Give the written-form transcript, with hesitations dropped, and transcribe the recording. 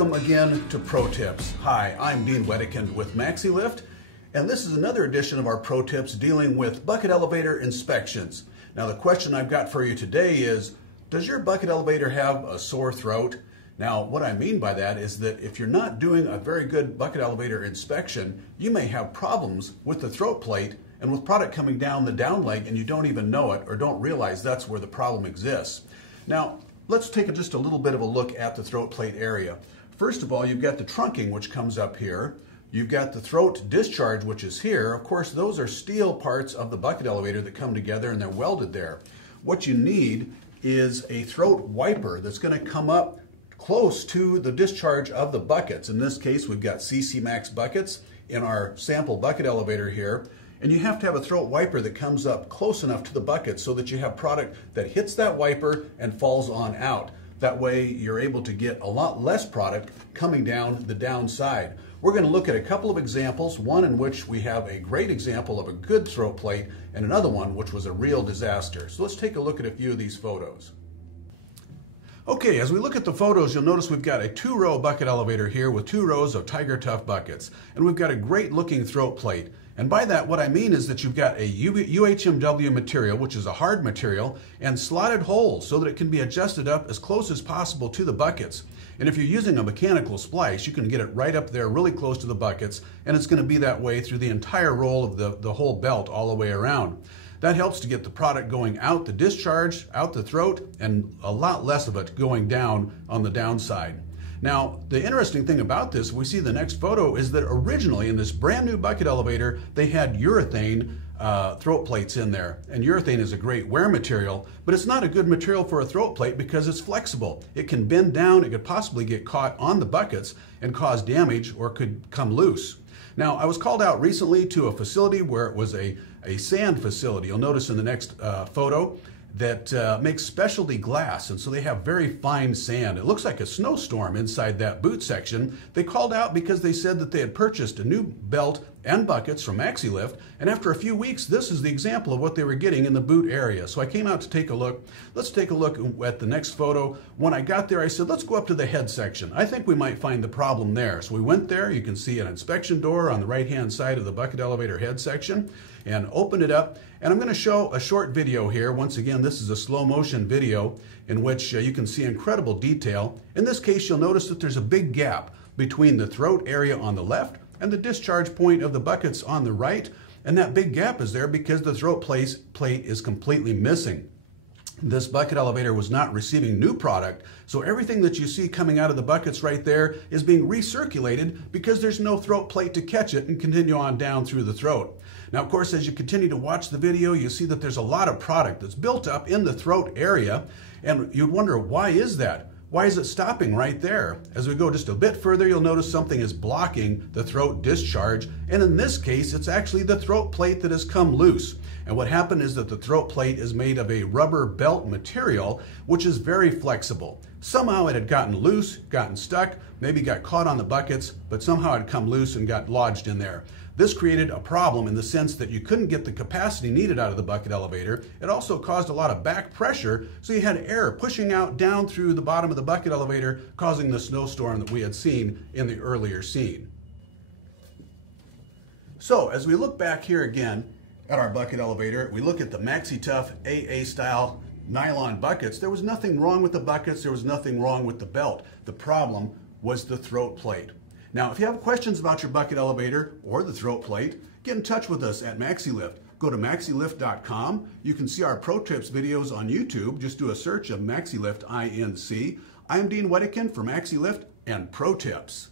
Welcome again to Pro Tips. Hi, I'm Dean Wedekind with Maxi-Lift, and this is another edition of our Pro Tips dealing with bucket elevator inspections. Now the question I've got for you today is, does your bucket elevator have a sore throat? Now what I mean by that is that if you're not doing a very good bucket elevator inspection, you may have problems with the throat plate and with product coming down the down leg and you don't even know it or don't realize that's where the problem exists. Now let's take just a little bit of a look at the throat plate area. First of all, you've got the trunking, which comes up here. You've got the throat discharge, which is here. Of course, those are steel parts of the bucket elevator that come together and they're welded there. What you need is a throat wiper that's going to come up close to the discharge of the buckets. In this case, we've got CC Max buckets in our sample bucket elevator here. And you have to have a throat wiper that comes up close enough to the bucket so that you have product that hits that wiper and falls on out. That way you're able to get a lot less product coming down the downside. We're going to look at a couple of examples, one in which we have a great example of a good throat plate and another one which was a real disaster. So let's take a look at a few of these photos. Okay, as we look at the photos, you'll notice we've got a 2-row bucket elevator here with 2 rows of Tiger Tough buckets. And we've got a great looking throat plate. And by that, what I mean is that you've got a UHMW material, which is a hard material, and slotted holes so that it can be adjusted up as close as possible to the buckets. And if you're using a mechanical splice, you can get it right up there really close to the buckets, and it's going to be that way through the entire roll of the whole belt all the way around. That helps to get the product going out the discharge, out the throat, and a lot less of it going down on the downside. Now, the interesting thing about this, we see the next photo, is that originally in this brand new bucket elevator, they had urethane throat plates in there. And urethane is a great wear material, but it's not a good material for a throat plate because it's flexible. It can bend down, it could possibly get caught on the buckets and cause damage or could come loose. Now, I was called out recently to a facility where it was a sand facility. You'll notice in the next photo that makes specialty glass, and so they have very fine sand. It looks like a snowstorm inside that boot section. They called out because they said that they had purchased a new belt and buckets from Maxi-Lift, and after a few weeks, this is the example of what they were getting in the boot area. So I came out to take a look. Let's take a look at the next photo. When I got there, I said, let's go up to the head section. I think we might find the problem there. So we went there. You can see an inspection door on the right-hand side of the bucket elevator head section, and opened it up. And I'm going to show a short video here. Once again, this is a slow motion video in which you can see incredible detail. In this case, you'll notice that there's a big gap between the throat area on the left and the discharge point of the buckets on the right. And that big gap is there because the throat plate is completely missing. This bucket elevator was not receiving new product, so everything that you see coming out of the buckets right there is being recirculated because there's no throat plate to catch it and continue on down through the throat. Now, of course, as you continue to watch the video, you see that there's a lot of product that's built up in the throat area, and you'd wonder, why is that? Why is it stopping right there? As we go just a bit further, you'll notice something is blocking the throat discharge, and in this case, it's actually the throat plate that has come loose. And what happened is that the throat plate is made of a rubber belt material, which is very flexible. Somehow it had gotten loose, gotten stuck, maybe got caught on the buckets, but somehow it had come loose and got lodged in there. This created a problem in the sense that you couldn't get the capacity needed out of the bucket elevator. It also caused a lot of back pressure, so you had air pushing out down through the bottom of the bucket elevator, causing the snowstorm that we had seen in the earlier scene. So as we look back here again at our bucket elevator, we look at the Maxi-Tough AA style nylon buckets. There was nothing wrong with the buckets, there was nothing wrong with the belt. The problem was the throat plate. Now, if you have questions about your bucket elevator or the throat plate, get in touch with us at Maxi-Lift. Go to maxilift.com. You can see our Pro Tips videos on YouTube. Just do a search of Maxi-Lift INC. I'm Dean Wedekind for Maxi-Lift and Pro Tips.